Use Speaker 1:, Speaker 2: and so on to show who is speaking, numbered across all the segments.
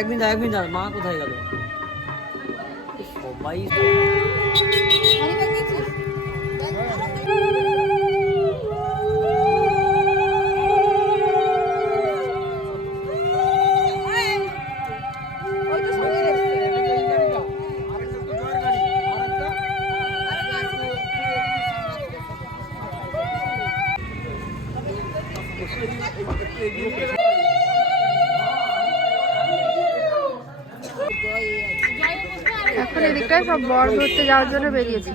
Speaker 1: এক মিনিট এক মিনিট মা কোথায় গেল সবাই
Speaker 2: এখন এদিকটায় সব বর ধরতে যাওয়ার জন্য বেরিয়েছে।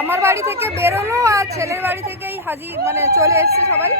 Speaker 2: আমার বাড়ি থেকে বেরোলো আর ছেলের বাড়ি থেকেই হাজির মানে চলে এসছে সবাই।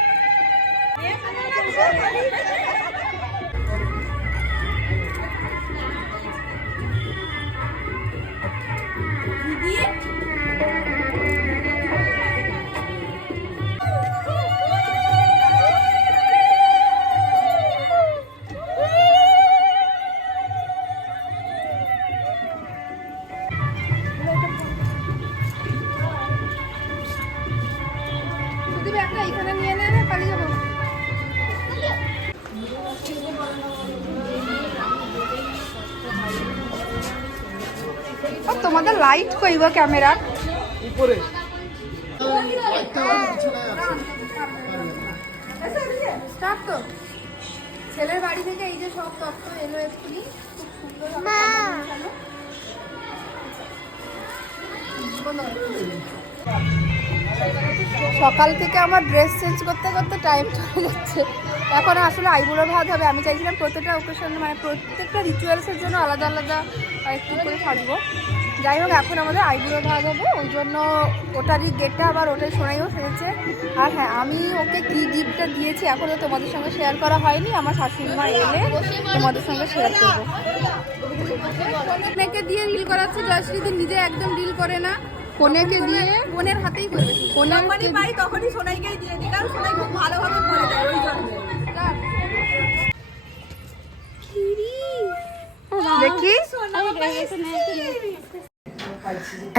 Speaker 2: লাইট কইব ক্যামেরার। ক্যামেরা
Speaker 1: উপরে
Speaker 2: ছেলের বাড়ি থেকে এই যে সব তত্ত্ব এলো এক্ষুনি। খুব সুন্দর সকাল থেকে আমার ড্রেস চেঞ্জ করতে করতে টাইম চলে যাচ্ছে। এখন আসলে আইবুড়ো ভাত হবে। আমি চাইছিলাম প্রত্যেকটা ওকেশন মানে প্রত্যেকটা রিচুয়ালসের জন্য আলাদা আলাদা একটু করে সাজবো। যাই হোক, এখন আমাদের আইবুড়ো ভাত হবে। ওই জন্য ওটারই গেটটা আবার ওটাই শোনাইও সেরেছে আর হ্যাঁ আমি ওকে কী গিফটটা দিয়েছি এখনও তোমাদের সঙ্গে শেয়ার করা হয়নি। আমার শাশুড়ি মা এলে তোমাদের সঙ্গে শেয়ার করব। কনেকে দিয়ে রিল করাচ্ছে। জয়শ্রীদি নিজে একদম রিল করে না। কনেকে দিয়ে? কোনের হাতেই করবে
Speaker 3: পাই তখনই সোনাইকেই দিয়ে দিই কারণ সোনাই খুব ভালোভাবে করে দেয় ওই জন্য।
Speaker 2: দেখি।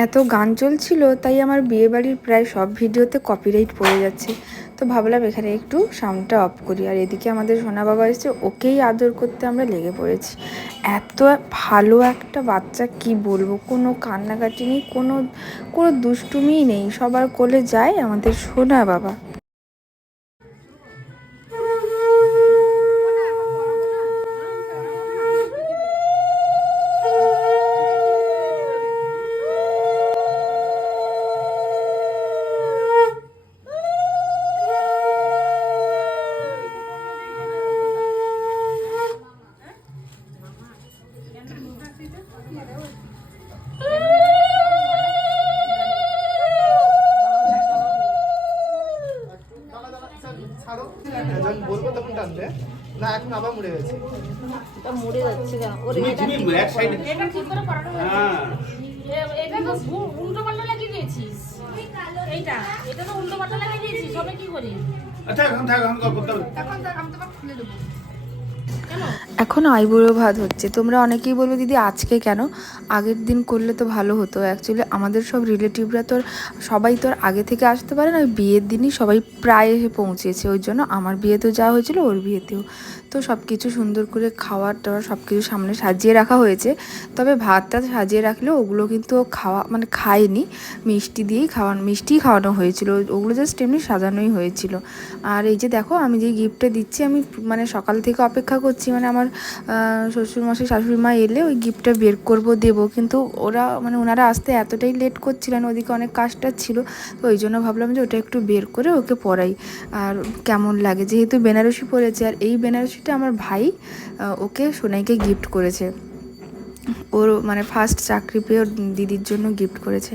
Speaker 2: এত গান চলছিল তাই আমার বিয়ে বাড়ির প্রায় সব ভিডিওতে কপিরাইট পড়ে যাচ্ছে। তো ভাবলাম এখানে একটু সাউন্ডটা অফ করি। আর এদিকে আমাদের সোনা বাবা এসে ওকেই আদর করতে আমরা লেগে পড়েছি। এত ভালো একটা বাচ্চা, কি বলব? কোনো কান্নাকাটি নেই, কোনো কোনো দুষ্টুমিই নেই। সবার কোলে যায় আমাদের সোনা বাবা।
Speaker 3: এটা তো উল্টো পাল্টা লাগিয়ে দিয়েছিস। এইটা এটা তো উল্টো পাল্টা লাগিয়ে দিয়েছিস। সবে কি করে?
Speaker 4: আচ্ছা এখন থাক এখন করতে হবে।
Speaker 2: এখন আইবুড়ো ভাত হচ্ছে। তোমরা অনেকেই বলবে, দিদি, আজকে কেন? আগের দিন করলে তো ভালো হতো। অ্যাকচুয়ালি আমাদের সব রিলেটিভরা তো আর- সবাই তো আগে থেকে আসতে পারে না বিয়ের দিনই সবাই প্রায় এসে পৌঁছেছে। ওই জন্য আমার বিয়েতেও যাওয়া হয়েছিল, ওর বিয়েতেও। তো সব কিছু সুন্দর করে খাওয়ার টাওয়ার সব কিছু সামনে সাজিয়ে রাখা হয়েছে। তবে ভাতটা সাজিয়ে রাখলেও ওগুলো কিন্তু খাওয়া মানে খায়নি। মিষ্টি দিয়েই খাওয়ানো, মিষ্টিই খাওয়ানো হয়েছিল। ওগুলো জাস্ট এমনি সাজানোই হয়েছিল। আর এই যে দেখো, আমি যে গিফটটা দিচ্ছি, আমি মানে সকাল থেকে অপেক্ষা করছি মানে আমার শ্বশুরমশাই শাশুড়ি মা এলে ওই গিফটটা বের করব, দেব। কিন্তু ওরা মানে ওনারা আসতে এতটাই লেট করছিলেন ওদিকে অনেক কাজটা ছিল, তো ওই জন্য ভাবলাম যে ওটা একটু বের করে ওকে পরাই আর কেমন লাগে, যেহেতু বেনারসি পরেছে আর এই বেনারসিটা আমার ভাই ওকে সোনাইকে গিফট করেছে। ওর মানে ফার্স্ট চাকরি পেয়ে ওর দিদির জন্য গিফট করেছে।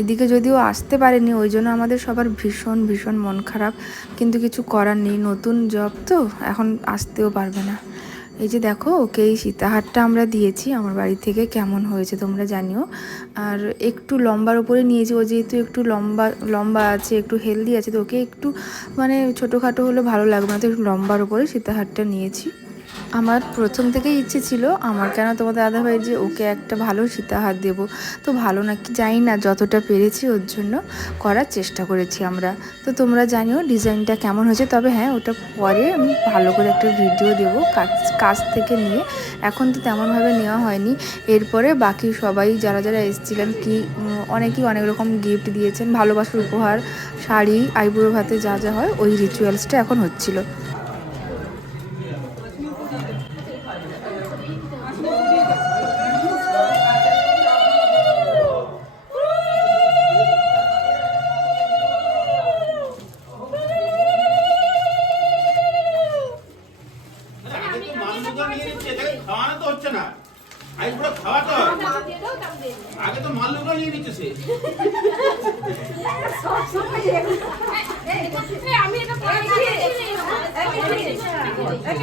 Speaker 2: এদিকে যদিও আসতে পারেনি, ওই জন্য আমাদের সবার ভীষণ ভীষণ মন খারাপ। কিন্তু কিছু করার নেই, নতুন জব তো, এখন আসতেও পারবে না। এই যে দেখো, ওকে এই সীতাহারটা আমরা দিয়েছি, আমার বাড়ি থেকে কেমন হয়েছে তোমরা জানিও। আর একটু লম্বার উপরে নিয়েছি, ও যেহেতু একটু লম্বা লম্বা আছে, একটু হেলদি আছে, তো ওকে একটু মানে ছোটোখাটো হলে ভালো লাগবে না, তো একটু লম্বার উপরে সীতাহারটা নিয়েছি। আমার প্রথম থেকেই ইচ্ছে ছিল, আমার কেন তোমাদের দাদা ভাই যে ওকে একটা ভালো সীতাহার দেব? তো ভালো নাকি জানি না, যতটা পেরেছি ওর জন্য করার চেষ্টা করেছি আমরা। তো তোমরা জানিও ডিজাইনটা কেমন হয়েছে, তবে হ্যাঁ ওটা পরে আমি ভালো করে একটা ভিডিও দেবো কাজ কাজ থেকে নিয়ে। এখন তো তেমনভাবে নেওয়া হয়নি। এরপরে বাকি সবাই যারা যারা এসেছিলেন, কি, অনেকেই অনেক রকম গিফট দিয়েছেন, ভালোবাসার উপহার, শাড়ি, আইবুড়ো ভাতে যা যা হয়, ওই রিচুয়ালসটা এখন হচ্ছিল।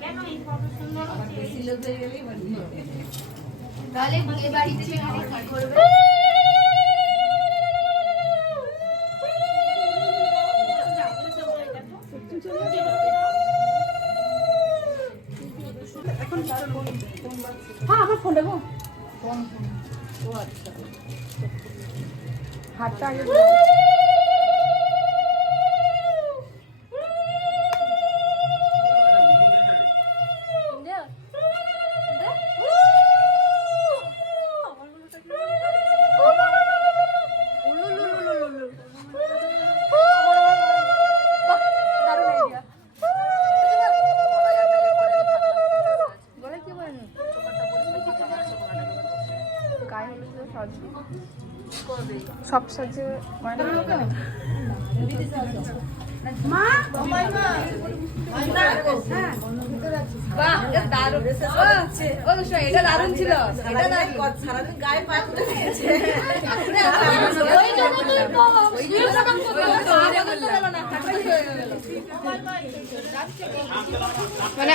Speaker 3: কেন এই কত সুন্দর
Speaker 5: তাহলে বিয়ে বাড়িতে কি করবে?
Speaker 3: হাতটা আগে Thank you.
Speaker 2: সব সাজে
Speaker 1: সারাদিন গায়ে পা তুলে নিয়েছে
Speaker 2: মানে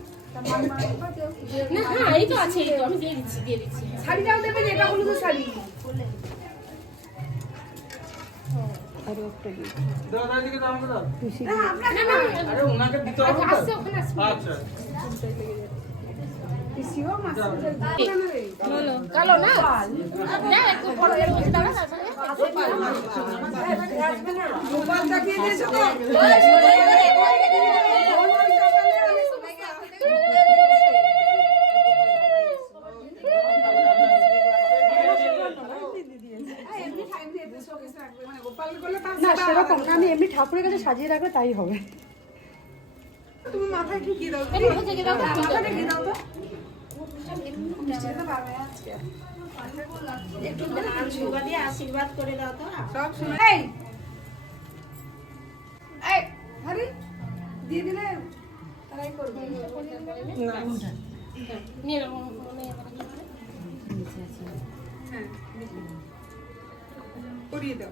Speaker 4: না
Speaker 3: হ্যাঁ এই তো আছে এই তো আমি দিয়ে দিচ্ছি দিয়ে দিচ্ছি
Speaker 6: শাড়িটাও দেবে যেটা হলুদ শাড়ি
Speaker 3: না না আরে ওনাকে দিতে হবে আসছে ওখানে আসছে
Speaker 4: আচ্ছা
Speaker 3: কালো না না একটু বড় এর দাঁড়া
Speaker 6: মোবাইল দেখিয়ে দিয়েছ
Speaker 7: সেরকম। না আমি এমনি ঠাকুরের কাছে সাজিয়ে রাখলে তাই হবে।
Speaker 6: তুমি মাথায় দাও
Speaker 3: দাও তো,
Speaker 1: আশীর্বাদ করে দাও তো।
Speaker 6: সব শুনে এই! এই! দিয়ে দিলে তারাই করবে।
Speaker 3: নিয়ে নাও, হ্যাঁ
Speaker 6: করিয়ে দাও।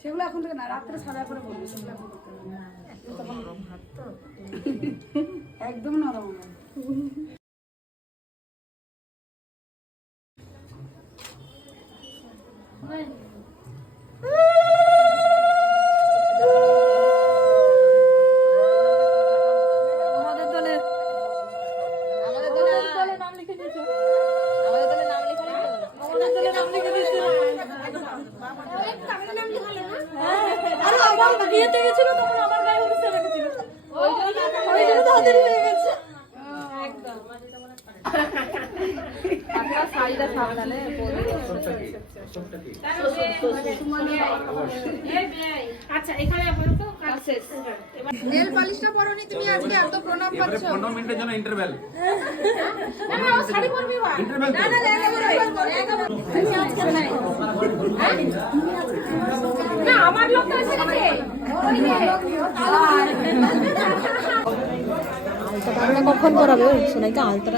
Speaker 7: সেগুলো এখন থেকে না রাত্রে সাদা করে বলব সেগুলো এখন করতে না। একদম নরম
Speaker 3: আচ্ছা এখানে আপাতত কাজ শেষ।
Speaker 5: নেল পালিশটা পরনি তুমি আজকে এত প্রণাম পাচ্ছ।
Speaker 4: পনেরো মিনিটের জন্য ইন্টারভেল
Speaker 3: না না শাড়ি পরবি বা
Speaker 4: ইন্টারভেল
Speaker 3: না আমার লোক তো এসে গেছে।
Speaker 7: কখন করাবে সোনাইকে আলতা